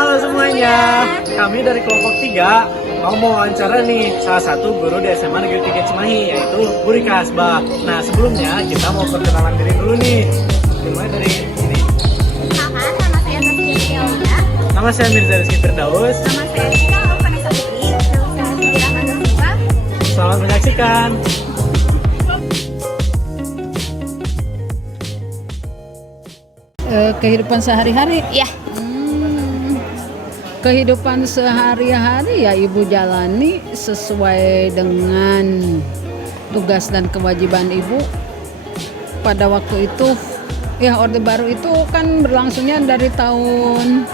Halo semuanya, kami dari kelompok 3 mau wawancara nih salah satu guru di SMA Negeri 3 Cimahi, yaitu Bu Rika Asbah. Nah sebelumnya kita mau perkenalan diri dulu nih. Dimulai dari ini. Nama saya Tasya Fiona. Nama saya Mirza Rizky Firdaus. Nama saya Tika Vanessa Putri. Jurusan Sejarah Mandasiwa. Selamat menyaksikan. Kehidupan sehari-hari. Ya. Kehidupan sehari-hari ya ibu jalani sesuai dengan tugas dan kewajiban ibu. Pada waktu itu ya Orde Baru itu kan berlangsungnya dari tahun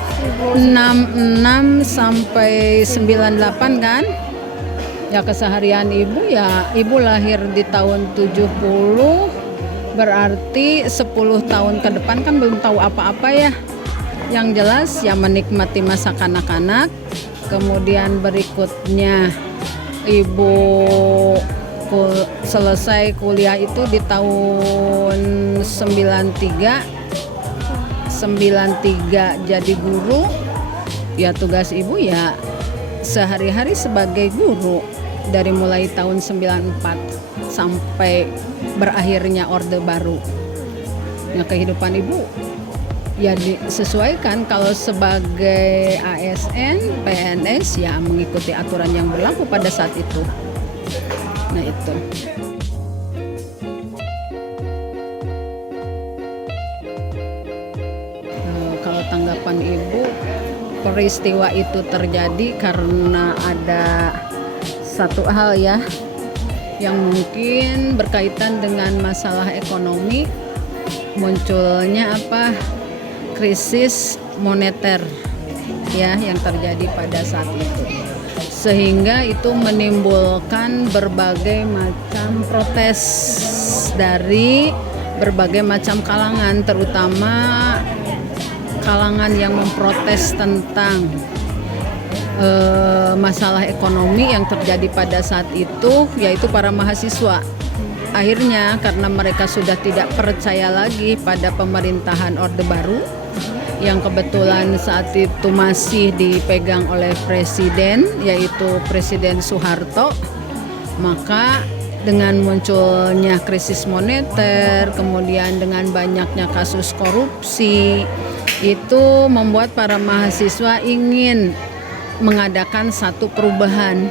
66 sampai 98 kan. Ya keseharian ibu ya ibu lahir di tahun 70, berarti 10 tahun ke depan kan belum tahu apa-apa ya. Yang jelas ya menikmati masa kanak-kanak. Kemudian berikutnya ibu selesai kuliah itu di tahun 93 jadi guru. Ya tugas ibu ya sehari-hari sebagai guru dari mulai tahun 94 sampai berakhirnya Orde Baru. Nah kehidupan ibu ya disesuaikan, kalau sebagai ASN, PNS ya mengikuti aturan yang berlaku pada saat itu. Nah itu. Kalau tanggapan ibu, peristiwa itu terjadi karena ada satu hal ya yang mungkin berkaitan dengan masalah ekonomi, munculnya krisis moneter ya yang terjadi pada saat itu, sehingga itu menimbulkan berbagai macam protes dari berbagai macam kalangan, terutama kalangan yang memprotes tentang masalah ekonomi yang terjadi pada saat itu, yaitu para mahasiswa. Akhirnya karena mereka sudah tidak percaya lagi pada pemerintahan Orde Baru yang kebetulan saat itu masih dipegang oleh presiden, yaitu Presiden Soeharto, maka dengan munculnya krisis moneter, kemudian dengan banyaknya kasus korupsi, itu membuat para mahasiswa ingin mengadakan satu perubahan.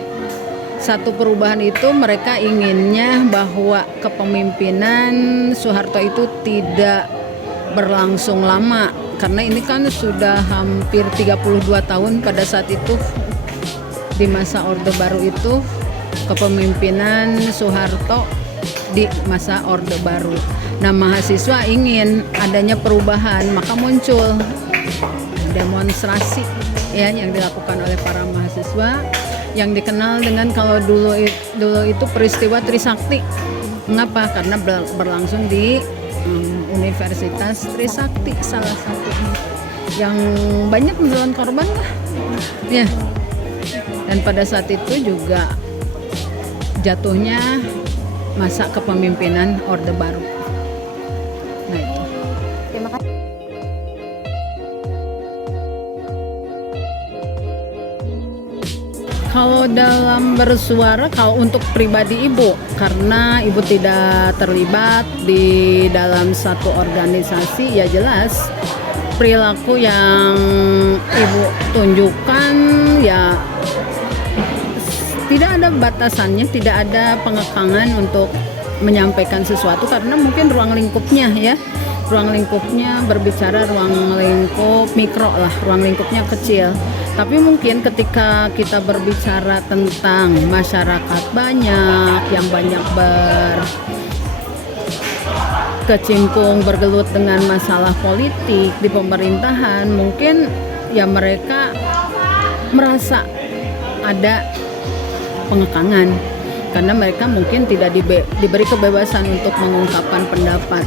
Satu perubahan itu mereka inginnya bahwa kepemimpinan Soeharto itu tidak berlangsung lama, karena ini kan sudah hampir 32 tahun pada saat itu, di masa Orde Baru itu, kepemimpinan Soeharto di masa Orde Baru. Nah mahasiswa ingin adanya perubahan, maka muncul demonstrasi ya yang dilakukan oleh para mahasiswa yang dikenal dengan, kalau dulu itu peristiwa Trisakti. Mengapa? Karena berlangsung di Universitas Trisakti, salah satunya yang banyak menelan korban lah ya. Dan pada saat itu juga jatuhnya masa kepemimpinan Orde Baru. Nah itu. Terima kasih. Kalau dalam bersuara, kalau untuk pribadi ibu, karena ibu tidak terlibat di dalam satu organisasi, ya jelas perilaku yang ibu tunjukkan ya tidak ada batasannya, tidak ada pengekangan untuk menyampaikan sesuatu, karena mungkin ruang lingkupnya berbicara ruang lingkup mikro lah, ruang lingkupnya kecil. Tapi mungkin ketika kita berbicara tentang masyarakat banyak yang banyak berkecimpung, bergelut dengan masalah politik di pemerintahan, mungkin ya mereka merasa ada pengekangan karena mereka mungkin tidak diberi kebebasan untuk mengungkapkan pendapat,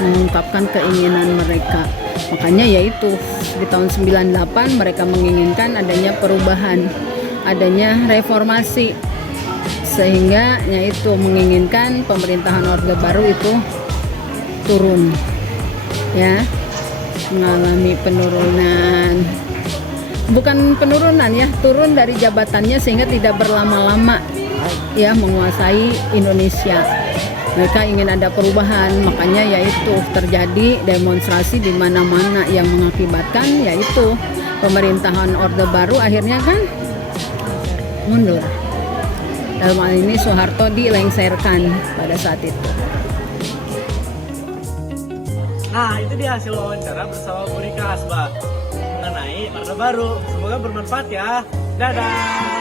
mengungkapkan keinginan mereka. Makanya yaitu di tahun 98 mereka menginginkan adanya perubahan, adanya reformasi, sehingga yaitu menginginkan pemerintahan Orde Baru itu turun ya, mengalami penurunan bukan penurunan ya, turun dari jabatannya sehingga tidak berlama-lama ya menguasai Indonesia. Mereka ingin ada perubahan, makanya yaitu terjadi demonstrasi di mana-mana yang mengakibatkan yaitu pemerintahan Orde Baru akhirnya kan mundur. Dalam hal ini Soeharto dilengsarkan pada saat itu. Nah, itu dia hasil wawancara bersama Bu Rika Hasbah mengenai Orde Baru. Semoga bermanfaat ya. Dadah.